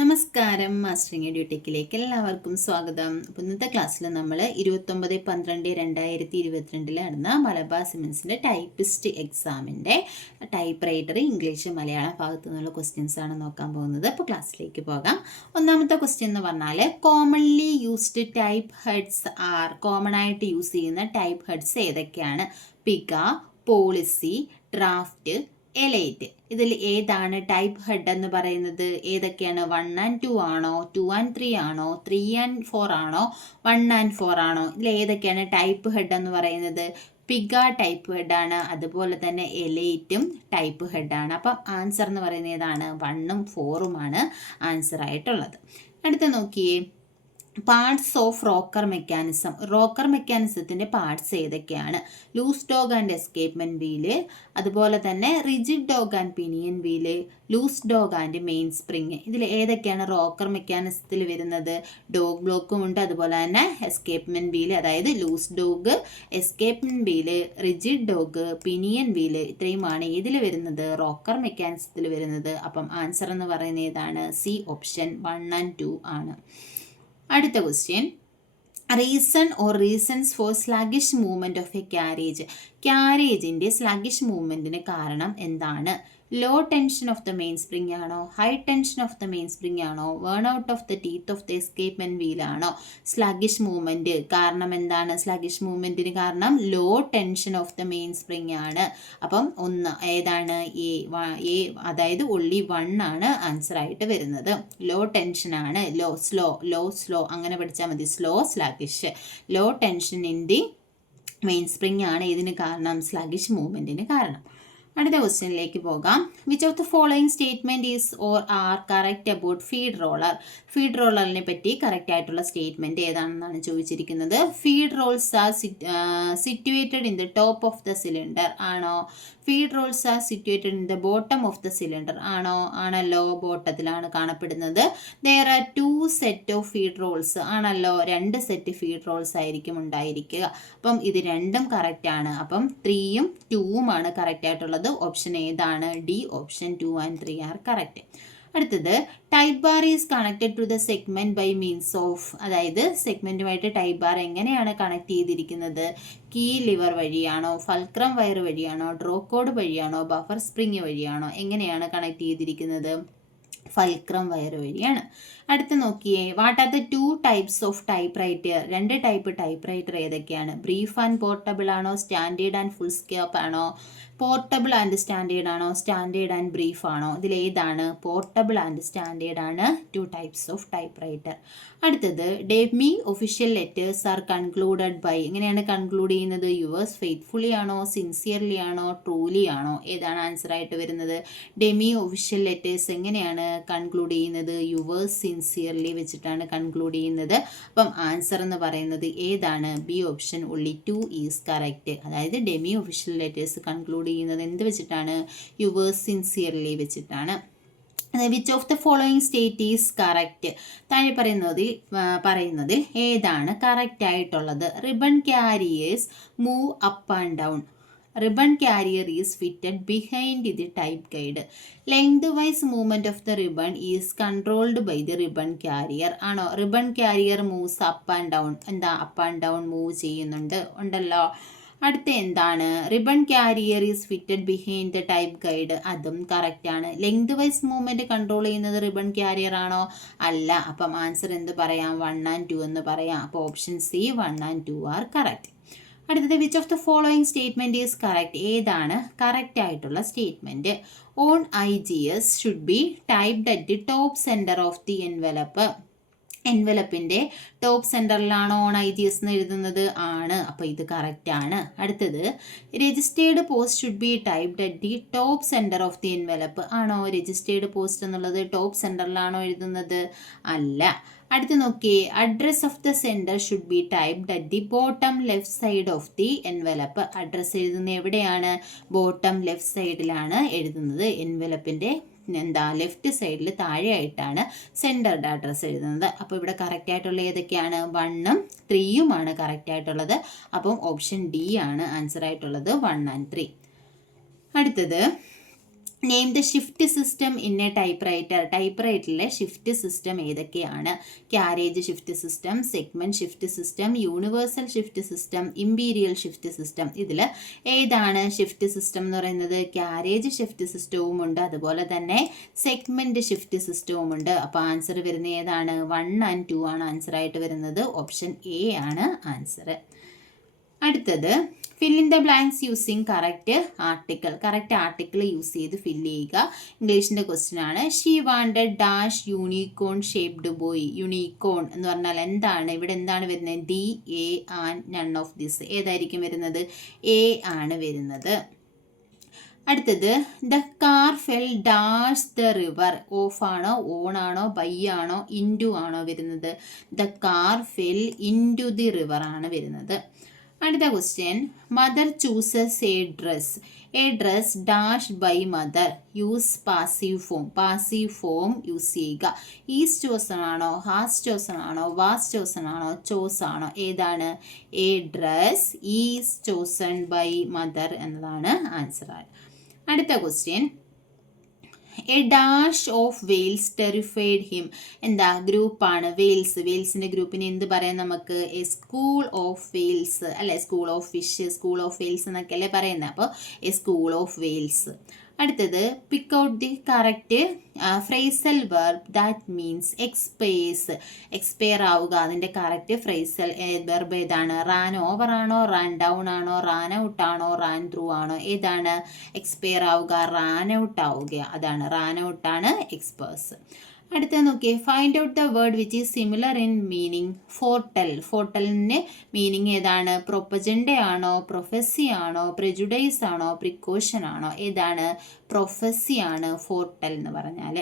നമസ്കാരം, മാസ്റ്ററിംഗ് എഡ്യൂടെക്കിലേക്ക് എല്ലാവർക്കും സ്വാഗതം. അപ്പോൾ ഇന്നത്തെ ക്ലാസ്സിൽ നമ്മൾ 29/12/2022 നടന്ന മലബാർ സിമൻസിൻ്റെ ടൈപ്പിസ്റ്റ് എക്സാമിൻ്റെ ടൈപ്പ് റൈറ്റർ ഇംഗ്ലീഷ് മലയാളം ഭാഗത്തു നിന്നുള്ള ക്വസ്റ്റ്യൻസ് ആണ് നോക്കാൻ പോകുന്നത്. അപ്പോൾ ക്ലാസ്സിലേക്ക് പോകാം. ഒന്നാമത്തെ ക്വസ്റ്റ്യൻ എന്ന് പറഞ്ഞാൽ commonly used type heads are. Common ആയിട്ട് യൂസ് ചെയ്യുന്ന ടൈപ്പ് ഹെഡ്സ് ഏതൊക്കെയാണ്? Pica, policy, draft, elite. ഇതിൽ ഏതാണ് ടൈപ്പ് ഹെഡ് എന്ന് പറയുന്നത്? ഏതൊക്കെയാണ്? 1 and 2 ആണോ, 2 and 3 ആണോ, 3 and 4 ആണോ, 1 and 4 ആണോ? ഇതിൽ ഏതൊക്കെയാണ് ടൈപ്പ് ഹെഡ് എന്ന് പറയുന്നത്? പിഗ ടൈപ്പ് ഹെഡാണ്, അതുപോലെ തന്നെ എലൈറ്റും ടൈപ്പ് ഹെഡാണ്. അപ്പം ആൻസർ എന്ന് പറയുന്നത് ഏതാണ്? 1ഉം 4ഉമാണ് ആൻസർ ആയിട്ടുള്ളത്. അടുത്ത നോക്കിയേ, parts of rocker mechanism. Rocker മെക്കാനിസത്തിൻ്റെ പാർട്സ് ഏതൊക്കെയാണ്? Loose dog and escapement wheel, അതുപോലെ തന്നെ rigid dog and pinion wheel, loose dog and main spring. ഇതിൽ ഏതൊക്കെയാണ് റോക്കർ മെക്കാനിസത്തിൽ വരുന്നത്? ഡോഗ് ബ്ലോക്കും ഉണ്ട്, അതുപോലെ തന്നെ എസ്കേപ്മെൻറ്റ് വീല്, അതായത് loose dog, escapement wheel, rigid dog, pinion wheel, ഇത്രയുമാണ് ഇതിൽ വരുന്നത്, റോക്കർ മെക്കാനിസത്തിൽ വരുന്നത്. അപ്പം ആൻസർ എന്ന് പറയുന്നത് ഏതാണ്? സി ഓപ്ഷൻ 1 and 2 ആണ്. അടുത്ത question, reason or reasons for sluggish movement of a carriage. ക്യാരേജിൻ്റെ സ്ലഗിഷ് മൂവ്മെൻറ്റിന് കാരണം എന്താണ്? Low tension of the main spring ആണോ, high tension of the main spring ആണോ, worn out of the teeth of the escapement wheel ആണോ? Sluggish movement കാരണം എന്താണ്? Sluggish മൂവ്മെൻറ്റിന് കാരണം low tension of the main spring ആണ്. അപ്പം ഏതാണ്? എ, അതായത് ഒള്ളി 1 ആണ് ആൻസർ ആയിട്ട് വരുന്നത്. ലോ ടെൻഷൻ ആണ്, ലോ സ്ലോ അങ്ങനെ പഠിച്ചാൽ മതി. Slow sluggish, low tension in the main spring ആണ് ഇതിന് കാരണം, സ്ലഗിഷ് മൂവ്മെൻറ്റിന് കാരണം. അടുത്ത ക്വസ്റ്റ്യനിലേക്ക് പോകാം. Which of the following statement is or are correct about feed roller. Feed റോളറിനെ പറ്റി കറക്റ്റ് ആയിട്ടുള്ള സ്റ്റേറ്റ്മെൻറ്റ് ഏതാണെന്നാണ് ചോദിച്ചിരിക്കുന്നത്. Feed rolls are situated in the top of the cylinder ആണോ? Feed rolls are situated in the bottom of the cylinder ആണോ? ആണല്ലോ, ബോട്ടത്തിലാണ് കാണപ്പെടുന്നത്. There are 2 set of feed rolls ആണല്ലോ, 2 സെറ്റ് ഫീഡ് റോൾസ് ആയിരിക്കും ഉണ്ടായിരിക്കുക. അപ്പം ഇത് രണ്ടും കറക്റ്റ് ആണ്. അപ്പം 3ഉം 2ഉമാണ് കറക്റ്റ് ആയിട്ടുള്ളത്. ഓപ്ഷൻ ഏതാണ്? D option 2 and 3 are correct. അടുത്തത്, type bar is connected to the segment by means of. അതായത് സെഗ്മെന്റുമായിട്ട് ടൈപ്പ് ബാർ എങ്ങനെയാണ് കണക്ട് ചെയ്തിരിക്കുന്നത്? കീ ലിവർ വഴിയാണോ, ഫൾക്രം വയർ വഴിയാണോ, ഡ്രോ കോഡ് വഴിയാണോ, ബഫർ സ്പ്രിങ് വഴിയാണോ? എങ്ങനെയാണ് കണക്ട് ചെയ്തിരിക്കുന്നത്? ഫൾക്രം വയർ വഴിയാണ്. അടുത്ത് നോക്കിയേ, what are the 2 types of typewriter. 2 type typewriter ഏതൊക്കെയാണ്? ബ്രീഫ് ആൻഡ് പോർട്ടബിൾ ആണോ, സ്റ്റാൻഡേർഡ് ആൻഡ് ഫുൾ സ്കോപ്പ് ആണോ, പോർട്ടബിൾ ആൻഡ് സ്റ്റാൻഡേർഡ് ആണോ, സ്റ്റാൻഡേർഡ് ആൻഡ് ബ്രീഫ് ആണോ? ഇതിലേതാണ്? പോർട്ടബിൾ ആൻഡ് സ്റ്റാൻഡേർഡ് ആണ് 2 ടൈപ്സ് ഓഫ് ടൈപ്പ് റൈറ്റർ. അടുത്തത്, demi official letters are concluded by. എങ്ങനെയാണ് conclude ചെയ്യുന്നത്? യുവേഴ്സ് ഫെയ്ത്ത്ഫുള്ളി ആണോ, സിൻസിയർലി ആണോ, ട്രൂലി ആണോ? ഏതാണ് ആൻസർ ആയിട്ട് വരുന്നത്? ഡെമി ഒഫീഷ്യൽ ലെറ്റേഴ്സ് എങ്ങനെയാണ് കൺക്ലൂഡ് ചെയ്യുന്നത്? യുവേഴ്സ് സിൻസിയർലി വെച്ചിട്ടാണ് കൺക്ലൂഡ് ചെയ്യുന്നത്. അപ്പം ആൻസർ എന്ന് പറയുന്നത് ഏതാണ്? B option only 2 is correct. അതായത് ഡെമി ഒഫീഷ്യൽ ലെറ്റേഴ്സ് കൺക്ലൂഡ് ചെയ്യുന്നത് എന്ത് വെച്ചിട്ടാണ്? യുവേഴ്സ് സിൻസിയർലി വെച്ചിട്ടാണ്. Which of the following state is correct. താഴെ പറയുന്നതിൽ ഏതാണ് കറക്റ്റ് ആയിട്ടുള്ളത്? Ribbon carriers move up and down. Ribbon carrier is fitted behind the type guide. Lengthwise movement of the ribbon is controlled by the ribbon carrier ആണോ? Ribbon carrier moves up and down. എന്താ? Up and down move ചെയ്യുന്നുണ്ട് ഉണ്ടല്ലോ. അടുത്ത എന്താണ്? Ribbon carrier is fitted behind the type guide. അതും correct ആണ്. Length vice movement control ചെയ്യുന്നത് ribbon carrier ആണോ? അല്ല. അപ്പം ആൻസർ എന്ത് പറയാം? 1 and 2 എന്ന് പറയാം. അപ്പോൾ option C 1 and 2 are correct. അടുത്തത്, which of the following statement is correct. ഏതാണ് കറക്റ്റ് ആയിട്ടുള്ള statement? On IGS should be typed at the top centre of the envelope. എൻവലപ്പിൻ്റെ ടോപ്പ് സെൻറ്ററിലാണോ ഓൺ IGS എന്ന് എഴുതുന്നത്? ആണ്. അപ്പോൾ ഇത് കറക്റ്റ് ആണ്. അടുത്തത്, registered post should be typed at the top centre of the envelope ആണോ? രജിസ്റ്റേർഡ് പോസ്റ്റ് എന്നുള്ളത് ടോപ്പ് സെൻറ്ററിലാണോ എഴുതുന്നത്? അല്ല. അടുത്ത് നോക്കിയേ, address of the centre should be typed at the bottom left side of the envelope. Address എഴുതുന്നത് എവിടെയാണ്? Bottom left സൈഡിലാണ് എഴുതുന്നത്. എൻവലപ്പിൻ്റെ ലെഫ്റ്റ് സൈഡിൽ താഴെയായിട്ടാണ് സെൻറ്ററുടെ അഡ്രസ്സ് എഴുതുന്നത്. അപ്പോൾ ഇവിടെ കറക്റ്റ് ആയിട്ടുള്ള ഏതൊക്കെയാണ്? 1ഉം 3ഉമാണ് കറക്റ്റ് ആയിട്ടുള്ളത്. അപ്പം ഓപ്ഷൻ ഡി ആണ് ആൻസർ ആയിട്ടുള്ളത്, 1 and 3. അടുത്തത്, name the shift system in a typewriter. ടൈപ്പ് റൈറ്ററിലെ ഷിഫ്റ്റ് സിസ്റ്റം ഏതൊക്കെയാണ്? Carriage shift system, segment shift system, universal shift system, imperial shift system. ഇതിൽ ഏതാണ് ഷിഫ്റ്റ് സിസ്റ്റം എന്ന് പറയുന്നത്? ക്യാരേജ് ഷിഫ്റ്റ് സിസ്റ്റവും ഉണ്ട്, അതുപോലെ തന്നെ സെഗ്മെൻറ്റ് ഷിഫ്റ്റ് സിസ്റ്റവും ഉണ്ട്. അപ്പോൾ ആൻസർ വരുന്നത് ഏതാണ്? 1 and 2 ആണ് ആൻസർ ആയിട്ട് വരുന്നത്. ഓപ്ഷൻ എ ആണ് ആൻസർ. അടുത്തത് fill in the blanks using correct article. Correct article use ചെയ്ത് ഫില്ല് ചെയ്യുക. ഇംഗ്ലീഷിൻ്റെ ക്വസ്റ്റ്യൻ ആണ്. She wanted dash unicorn shaped boy. Unicorn എന്ന് പറഞ്ഞാൽ എന്താണ്? ഇവിടെ എന്താണ് വരുന്നത്? D, A, and none of this. ഏതായിരിക്കും വരുന്നത്? എ ആണ് വരുന്നത്. അടുത്തത് the car fell dash the river. Off ആണോ, ഓൺ ആണോ, ബൈ ആണോ, ഇൻറ്റു ആണോ വരുന്നത്? The car fell into the river ആണ് വരുന്നത്. അടുത്ത question, mother chooses a dress. A dress dash by mother. Use passive form. Passive form use ചെയ്യുക. Is chosen ആണോ, ഹാസ് ചോസൺ ആണോ, വാസ് ചോസൺ ആണോ, ചോസ് ആണോ? ഏതാണ്? A dress is chosen by mother എന്നതാണ് ആൻസർ. അടുത്ത question, a dash of whales terrified him. എന്താ? ഗ്രൂപ്പാണ് വെയിൽസ്. വെയിൽസിൻ്റെ ഗ്രൂപ്പിന് എന്ത് പറയാം നമുക്ക്? എ സ്കൂൾ ഓഫ് വെയിൽസ് അല്ലെ? School of fish, school of whales എന്നൊക്കെ അല്ലേ പറയുന്നത്. അപ്പോൾ എ സ്കൂൾ ഓഫ് വെയിൽസ്. അടുത്തത് pick out the correct phrasal verb that means expires. Expire ആവുക, അതിൻ്റെ കറക്റ്റ് ഫ്രേസൽ വെർബ് ഏതാണ്? റാൻ ഓവർ ആണോ, റാൻ ഡൗൺ ആണോ, റാൻ ഔട്ട് ആണോ, റാൻ ത്രൂ ആണോ? ഏതാണ് എക്സ്പയർ ആവുക? റാൻ ഔട്ട് ആവുക, അതാണ് റാൻ ഔട്ടാണ് എക്സ്പേഴ്സ്. അടുത്ത നോക്കിയേ, find out the word which is similar in meaning. ഫോർട്ടൽ. ഫോർട്ടലിന് മീനിങ് ഏതാണ്? പ്രൊപ്പജൻഡ ആണോ, പ്രൊഫസി ആണോ, പ്രെജുഡൈസ് ആണോ, പ്രിക്കോഷൻ ആണോ? ഏതാണ്? പ്രൊഫസി ആണ് ഫോർട്ടൽ എന്ന് പറഞ്ഞാൽ.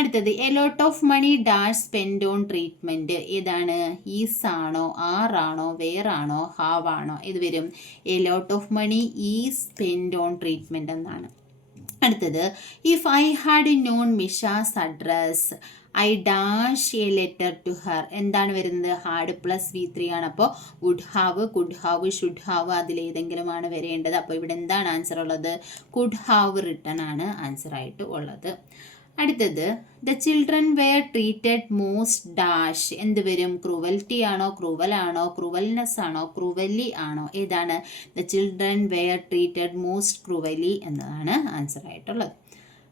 അടുത്തത് a lot of money dash spend on treatment. ഏതാണ്? ഈസ് ആണോ, ആർ ആണോ, വെയർ ആണോ, ഹാവ് ആണോ? ഇത് വരും a lot of money is spend on treatment എന്നാണ്. അടുത്തത് if I had known Misha's address I dash a letter to her. എന്താണ് വരുന്നത്? ഹാഡ് പ്ലസ് V3 ആണ്. അപ്പോൾ would have, could have, should have അതിലേതെങ്കിലുമാണ് വരേണ്ടത്. അപ്പോൾ ഇവിടെ എന്താണ് ആൻസർ ഉള്ളത്? കുഡ് ഹാവ് റിട്ടൺ ആണ് ആൻസർ ആയിട്ട് ഉള്ളത്. അടുത്തത് the children were treated most dash. എന്ത് വരും? ക്രൂവൽറ്റി ആണോ, ക്രൂവൽ ആണോ, ക്രൂവൽനെസ് ആണോ, ക്രൂവലി ആണോ? ഏതാണ്? The children were treated most cruelly എന്നതാണ് ആൻസർ ആയിട്ടുള്ളത്.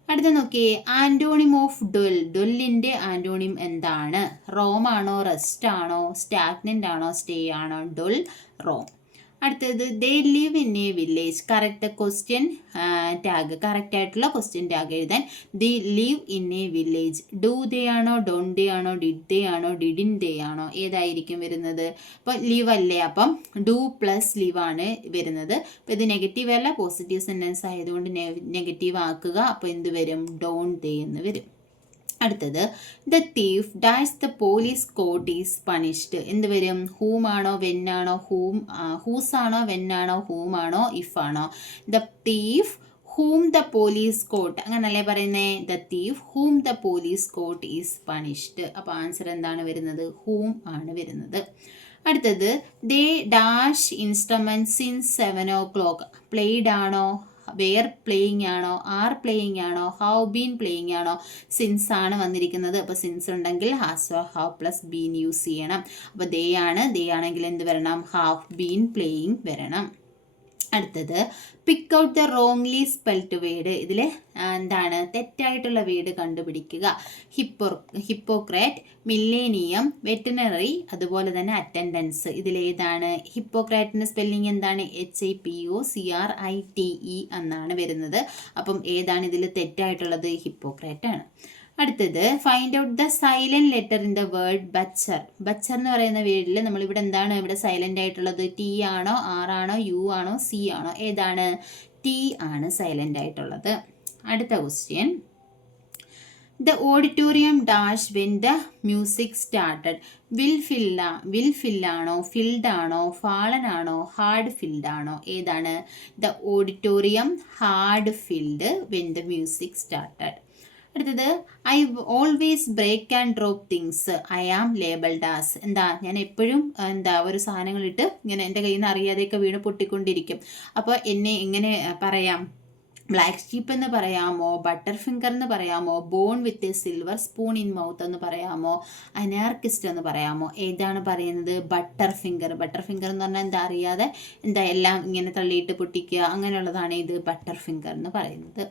അടുത്ത നോക്കിയേ, ആൻറ്റോണിം ഓഫ് ഡൊൽ. ഡൊല്ലിൻ്റെ ആൻറ്റോണിം എന്താണ്? റോം ആണോ, റെസ്റ്റ് ആണോ, സ്റ്റാഗ്നൻ്റ് ആണോ, സ്റ്റേ ആണോ? Dull, roam. അടുത്തത് they live in a village. Correct question tag, correct ആയിട്ടുള്ള ക്വസ്റ്റ്യൻ ടാഗ് എഴുതാൻ. They live in a village. Do they ആണോ, ഡോൺ ദേ ആണോ, ഡിഡ് ദേ ആണോ, ഡിഡിൻ ദേ ആണോ? ഏതായിരിക്കും വരുന്നത്? അപ്പോൾ ലിവ് അല്ലേ, അപ്പം ഡു പ്ലസ് ലിവ് ആണ് വരുന്നത്. അപ്പോൾ ഇത് നെഗറ്റീവ് അല്ല, പോസിറ്റീവ് സെൻറ്റൻസ് ആയതുകൊണ്ട് നെഗറ്റീവ് ആക്കുക. അപ്പോൾ എന്ത് വരും? ഡോൺ ദേ എന്ന് വരും. അടുത്തത് the thief dash the police court is punished. എന്ത് വരും? ഹൂം ആണോ, വെൻ ആണോ, ഹൂസ് ആണോ, വെൻ ആണോ, ഹൂം ആണോ, ഇഫ് ആണോ? The thief ഹൂം the police court, അങ്ങനല്ലേ പറയുന്നേ? The thief ഹൂം the police court is punished. അപ്പോൾ ആൻസർ എന്താണ് വരുന്നത്? ഹൂം ആണ് വരുന്നത്. അടുത്തത് they dash instruments in 7 o'clock. Played ആണോ, വെയർ പ്ലേയിങ് ആണോ, ആർ പ്ലേയിങ് ആണോ, ഹൗ ബീൻ പ്ലേയിങ് ആണോ? സിൻസ് ആണ് വന്നിരിക്കുന്നത്. അപ്പോൾ സിൻസ് ഉണ്ടെങ്കിൽ has or have plus been use ചെയ്യണം. അപ്പോൾ ദേ ആണ്, ദേ ആണെങ്കിൽ എന്ത് വരണം? ഹാവ് ബീൻ പ്ലേയിങ് വരണം. അടുത്തത് pick out the wrongly spelt word. ഇതിൽ എന്താണ് തെറ്റായിട്ടുള്ള വേർഡ് കണ്ടുപിടിക്കുക. ഹിപ്പോക്രാറ്റ്, മില്ലേനിയം, വെറ്റിനറി, അതുപോലെ തന്നെ അറ്റൻഡൻസ്. ഇതിലേതാണ്? ഹിപ്പോക്രാറ്റിൻ്റെ സ്പെല്ലിംഗ് എന്താണ്? HIPOCRATE എന്നാണ് വരുന്നത്. അപ്പം ഏതാണ് ഇതിൽ തെറ്റായിട്ടുള്ളത്? ഹിപ്പോക്രാറ്റ് ആണ്. അടുത്തത് find out the silent letter in the word butcher. Butcher എന്ന് പറയുന്ന വേർഡിൽ നമ്മളിവിടെ എന്താണ് ഇവിടെ സൈലന്റ് ആയിട്ടുള്ളത്? T ആണോ, R ആണോ, U ആണോ, C ആണോ? ഏതാണ്? T ആണ് സൈലന്റ് ആയിട്ടുള്ളത്. അടുത്ത question, the auditorium dash when the music started. Will fill ആണോ, ഫിൽഡ് ആണോ, ഫാളൻ ആണോ, ഹാർഡ് ഫിൽഡ് ആണോ? ഏതാണ്? The auditorium had filled when the music started. അടുത്തത് I always break and drop things I am labelled as. എന്താ? ഞാൻ എപ്പോഴും ഒരു സാധനങ്ങളിട്ട് ഇങ്ങനെ എൻ്റെ കയ്യിൽ നിന്ന് അറിയാതെയൊക്കെ വീണ് പൊട്ടിക്കൊണ്ടിരിക്കും. അപ്പോൾ എന്നെ എങ്ങനെ പറയാം? ബ്ലാക്ക് ഷീപ്പ് എന്ന് പറയാമോ, ബട്ടർ ഫിംഗർ എന്ന് പറയാമോ, bone with a silver spoon in mouth എന്ന് പറയാമോ, അനാർക്കിസ്റ്റ് എന്ന് പറയാമോ? ഏതാണ് പറയുന്നത്? Butter finger. ബട്ടർ ഫിംഗർ എന്ന് പറഞ്ഞാൽ എന്താ അറിയാതെ എന്താ എല്ലാം ഇങ്ങനെ തള്ളിയിട്ട് പൊട്ടിക്കുക അങ്ങനെയുള്ളതാണ് ഇത് ബട്ടർ ഫിംഗർ എന്ന് പറയുന്നത്.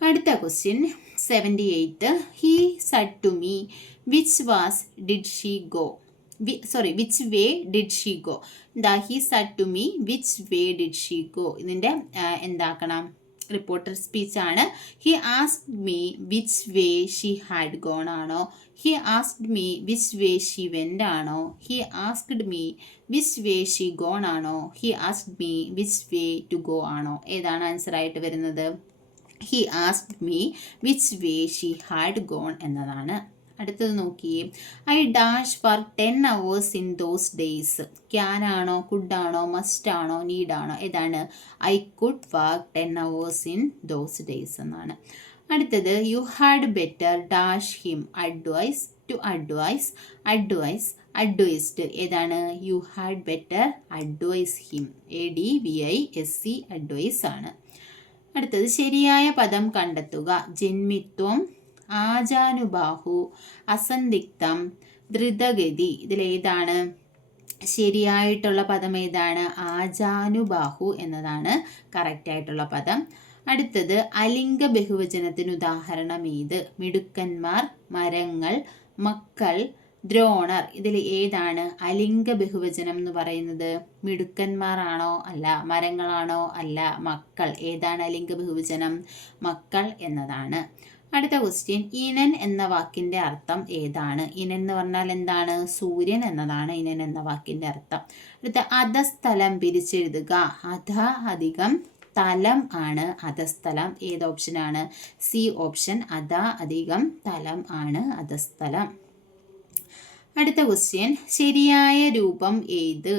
അടുത്ത question 78. He said to me which did she go which way did she go. എന്താ he said to me which way did she go. ഇതിൻ്റെ എന്താക്കണം? റിപ്പോർട്ടർ സ്പീച്ച് ആണ്. He asked me which way she had gone ആണോ, he asked me which way she went ആണോ, he asked me which way she gone ആണോ, he asked me which way to go ആണോ? ഏതാണ് answer ആയിട്ട് വരുന്നത്? He asked me which way she had gone എന്നതാണ്. അടുത്തത് നോക്കിയേ. I dash for 10 hours in those days. Can ആണോ, could ആണോ, മസ്റ്റ് ആണോ, നീഡ് ആണോ? ഏതാണ്? I could work 10 hours in those days എന്നാണ്. അടുത്തത് you had better dash him advise to advised. ഏതാണ്? You had better advise him. ADVISE advise ആണ്. അടുത്തത് ശരിയായ പദം കണ്ടെത്തുക. ജന്മിത്വം, ആജാനുബാഹു, അസന്ദിഗ്ധം, ദ്രുതഗതി. ഇതിലേതാണ് ശരിയായിട്ടുള്ള പദം? ഏതാണ്? ആജാനുബാഹു എന്നതാണ് കറക്റ്റ് ആയിട്ടുള്ള പദം. അടുത്തത് അലിംഗ ബഹുവചനത്തിന് ഉദാഹരണം ഏത്? മിടുക്കന്മാർ, മരങ്ങൾ, മക്കൾ, ദ്രോണർ. ഇതിൽ ഏതാണ് അലിംഗ ബഹുവചനം എന്ന് പറയുന്നത്? മിടുക്കന്മാരാണോ? അല്ല. മരങ്ങളാണോ? അല്ല. മക്കൾ. ഏതാണ് അലിംഗ ബഹുവചനം? മക്കൾ എന്നതാണ്. അടുത്ത ക്വസ്റ്റ്യൻ. ഇനൻ എന്ന വാക്കിൻ്റെ അർത്ഥം ഏതാണ്? ഇനൻ എന്ന് പറഞ്ഞാൽ എന്താണ്? സൂര്യൻ എന്നതാണ് ഇനൻ എന്ന വാക്കിൻ്റെ അർത്ഥം. അടുത്ത അധസ്ഥലം പിരിച്ചെഴുതുക. അധ അധികം തലം ആണ് അധസ്ഥലം. ഏത് ഓപ്ഷനാണ്? C option. അധ അധികം തലം ആണ് അധസ്ഥലം. അടുത്ത ക്വസ്റ്റ്യൻ. ശരിയായ രൂപം ഏത്?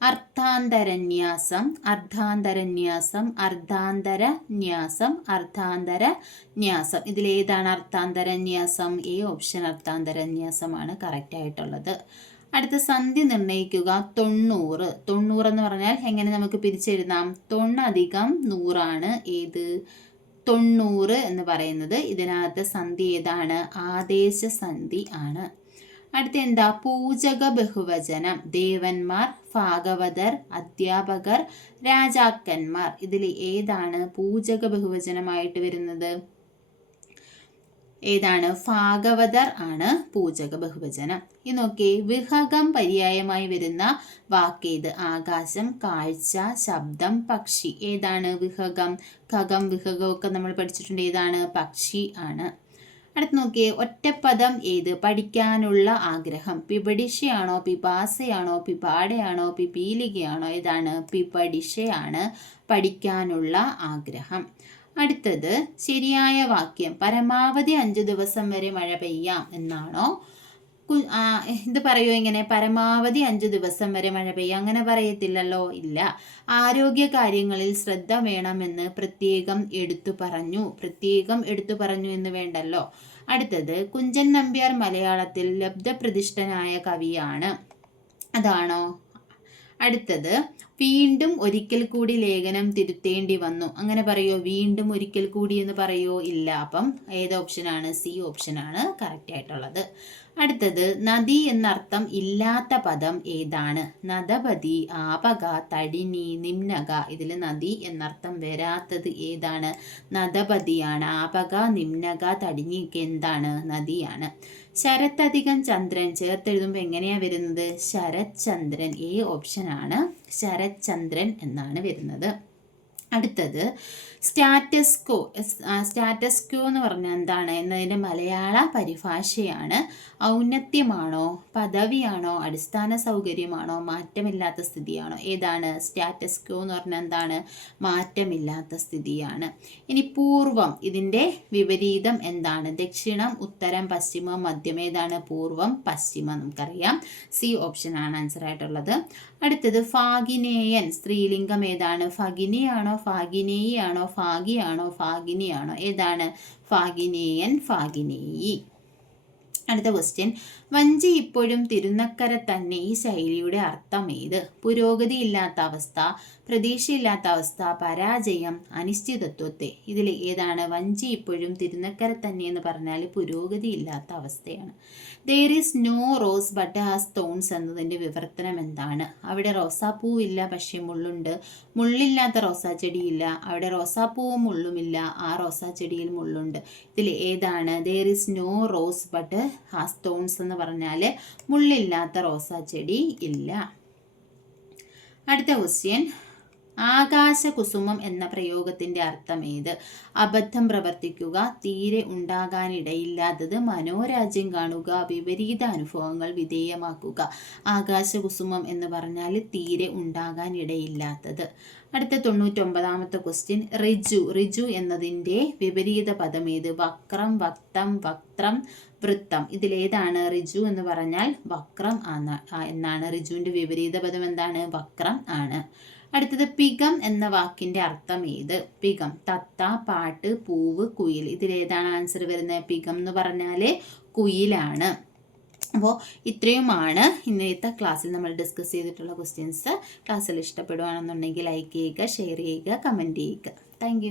അർത്ഥാന്തരന്യാസം, അർദ്ധാന്തരന്യാസം, അർദ്ധാന്തരന്യാസം, അർദ്ധാന്തരന്യാസം. ഇതിലേതാണ് അർത്ഥാന്തരന്യാസം? എ ഓപ്ഷൻ അർത്ഥാന്തരന്യാസമാണ് കറക്റ്റ് ആയിട്ടുള്ളത്. അടുത്ത സന്ധി നിർണ്ണയിക്കുക. 90. 90 എന്ന് പറഞ്ഞാൽ എങ്ങനെ നമുക്ക് പിരിച്ചെഴുതാം? 100 ഏത്? 90 എന്ന് പറയുന്നത്. ഇതിനകത്ത് സന്ധി ഏതാണ്? ആദേശ സന്ധി ആണ്. അടുത്ത എന്താ? പൂജക ബഹുവചനം. ദേവന്മാർ, ഭാഗവതർ, അധ്യാപകർ, രാജാക്കന്മാർ. ഇതിൽ ഏതാണ് പൂജക ബഹുവചനമായിട്ട് വരുന്നത്? ഏതാണ്? ഭാഗവതർ ആണ് പൂജക ബഹുവചനം. ഇത് നോക്കി. വിഹകം പര്യായമായി വരുന്ന വാക്കേത്? ആകാശം, കാഴ്ച, ശബ്ദം, പക്ഷി. ഏതാണ് വിഹകം? ഖഗം, വിഹകം ഒക്കെ നമ്മൾ പഠിച്ചിട്ടുണ്ട്. ഏതാണ്? പക്ഷി ആണ്. അടുത്ത് നോക്കിയേ. ഒറ്റപ്പദം ഏത്? പഠിക്കാനുള്ള ആഗ്രഹം. പിപടിഷയാണോ, പിപാസയാണോ, പിപാടയാണോ, പിപീലികയാണോ? ഏതാണ്? പിപടിഷയാണ് പഠിക്കാനുള്ള ആഗ്രഹം. അടുത്തത് ശരിയായ വാക്യം. പരമാവധി 5 ദിവസം വരെ മഴ പെയ്യാം എന്നാണോ? ഇത് പറയൂ. ഇങ്ങനെ പരമാവധി 5 ദിവസം വരെ മഴ പെയ്യാം അങ്ങനെ പറയത്തില്ലല്ലോ. ഇല്ല. ആരോഗ്യ കാര്യങ്ങളിൽ ശ്രദ്ധ വേണമെന്ന് പ്രത്യേകം എടുത്തു പറഞ്ഞു എന്ന് വേണ്ടല്ലോ. അടുത്തത് കുഞ്ചൻ നമ്പ്യാർ മലയാളത്തിൽ ലബ്ധപ്രതിഷ്ഠനായ കവിയാണ്. അതാണോ? അടുത്തത് വീണ്ടും ഒരിക്കൽ കൂടി ലേഖനം തിരുത്തേണ്ടി വന്നു അങ്ങനെ പറയോ? വീണ്ടും ഒരിക്കൽ കൂടി എന്ന് പറയോ? ഇല്ല. അപ്പം ഏത് ഓപ്ഷനാണ്? സി ഓപ്ഷനാണ് കറക്റ്റ് ആയിട്ടുള്ളത്. അടുത്തത് നദി എന്നർത്ഥം ഇല്ലാത്ത പദം ഏതാണ്? നദപതി, ആപക, തടിനി, നിമ്നക. ഇതിൽ നദി എന്നർത്ഥം വരാത്തത് ഏതാണ്? നദപതിയാണ്. ആപക, നിമ്നക, തടിനിക്ക് എന്താണ്? നദിയാണ്. ശരത്തധികം ചന്ദ്രൻ ചേർത്തെഴുതുമ്പോൾ എങ്ങനെയാ വരുന്നത്? ശരത് ചന്ദ്രൻ. എ ഓപ്ഷനാണ് ശരത് ചന്ദ്രൻ എന്നാണ് വരുന്നത്. അടുത്തത് സ്റ്റാറ്റസ്കോ എന്ന് പറഞ്ഞാൽ എന്താണ് എന്നതിൻ്റെ മലയാള പരിഭാഷയാണ്. ഔന്നത്യമാണോ, പദവിയാണോ, അടിസ്ഥാന സൗകര്യമാണോ, മാറ്റമില്ലാത്ത സ്ഥിതിയാണോ? ഏതാണ്? സ്റ്റാറ്റസ്കോ എന്ന് പറഞ്ഞാൽ എന്താണ്? മാറ്റമില്ലാത്ത സ്ഥിതിയാണ്. ഇനി പൂർവം, ഇതിൻ്റെ വിപരീതം എന്താണ്? ദക്ഷിണം, ഉത്തരം, പശ്ചിമം, മധ്യം. ഏതാണ്? പൂർവം, പശ്ചിമം. നമുക്കറിയാം. സി ഓപ്ഷനാണ് ആൻസർ ആയിട്ടുള്ളത്. അടുത്തത് ഫാഗിനേയൻ. സ്ത്രീലിംഗം ഏതാണ്? ഫഗിനിയാണോ, ഫാഗിനേയിയാണോ, ഫാഗിയാണോ, ഫാഗിനിയാണോ? ഏതാണ്? ഫാഗിനേയൻ, ഫാഗിനേയി. അടുത്ത ക്വസ്റ്റ്യൻ. വഞ്ചി ഇപ്പോഴും തിരുനക്കര തന്നെ. ഈ ശൈലിയുടെ അർത്ഥം ഏത്? പുരോഗതി ഇല്ലാത്ത അവസ്ഥ, പ്രതീക്ഷയില്ലാത്ത അവസ്ഥ, പരാജയം, അനിശ്ചിതത്വത്തെ. ഇതിൽ ഏതാണ്? വഞ്ചി ഇപ്പോഴും തിരുനക്കര തന്നെ എന്ന് പറഞ്ഞാൽ പുരോഗതി ഇല്ലാത്ത അവസ്ഥയാണ്. There is no rose but has thorns എന്നതിൻ്റെ വിവർത്തനം എന്താണ്? അവിടെ റോസാപ്പൂവില്ല പക്ഷേ മുള്ളുണ്ട്. മുള്ളില്ലാത്ത റോസാച്ചെടിയില്ല, അവിടെ റോസാപ്പൂവും മുള്ളുമില്ല, ആ റോസാച്ചെടിയിൽ മുള്ളുണ്ട്. ഇതിൽ ഏതാണ്? There is no rose but has thorns എന്ന് പറഞ്ഞാൽ മുള്ളില്ലാത്ത റോസാച്ചെടി ഇല്ല. അടുത്ത ക്വസ്റ്റ്യൻ, ആകാശകുസുമം എന്ന പ്രയോഗത്തിൻ്റെ അർത്ഥം ഏത്? അബദ്ധം പ്രവർത്തിക്കുക, തീരെ ഉണ്ടാകാനിടയില്ലാത്തത്, മനോരാജ്യം കാണുക, വിപരീത അനുഭവങ്ങൾ വിധേയമാക്കുക. ആകാശകുസുമം എന്ന് പറഞ്ഞാൽ തീരെ ഉണ്ടാകാനിടയില്ലാത്തത്. അടുത്ത 99ാമത്തെ ക്വസ്റ്റ്യൻ, റിജു എന്നതിൻ്റെ വിപരീത പദം ഏത്? വക്രം, വക്തം, വക്ത്രം, വൃത്തം. ഇതിലേതാണ്? റിജു എന്ന് പറഞ്ഞാൽ വക്രം എന്നാണ്. റിജുവിൻ്റെ വിപരീത പദം എന്താണ്? വക്രം ആണ്. അടുത്തത്, പികം എന്ന വാക്കിൻ്റെ അർത്ഥം ഏത്? പികം, തത്ത, പാട്ട്, പൂവ്, കുയിൽ. ഇതിലേതാണ് ആൻസർ വരുന്നത്? പികം എന്ന് പറഞ്ഞാൽ കുയിലാണ്. അപ്പോൾ ഇത്രയുമാണ് ഇന്നത്തെ ക്ലാസ്സിൽ നമ്മൾ ഡിസ്കസ് ചെയ്തിട്ടുള്ള ക്വസ്റ്റ്യൻസ്. ക്ലാസ്സിൽ ഇഷ്ടപ്പെടുകയാണെന്നുണ്ടെങ്കിൽ ലൈക്ക് ചെയ്യുക, ഷെയർ ചെയ്യുക, കമൻറ്റ് ചെയ്യുക. താങ്ക്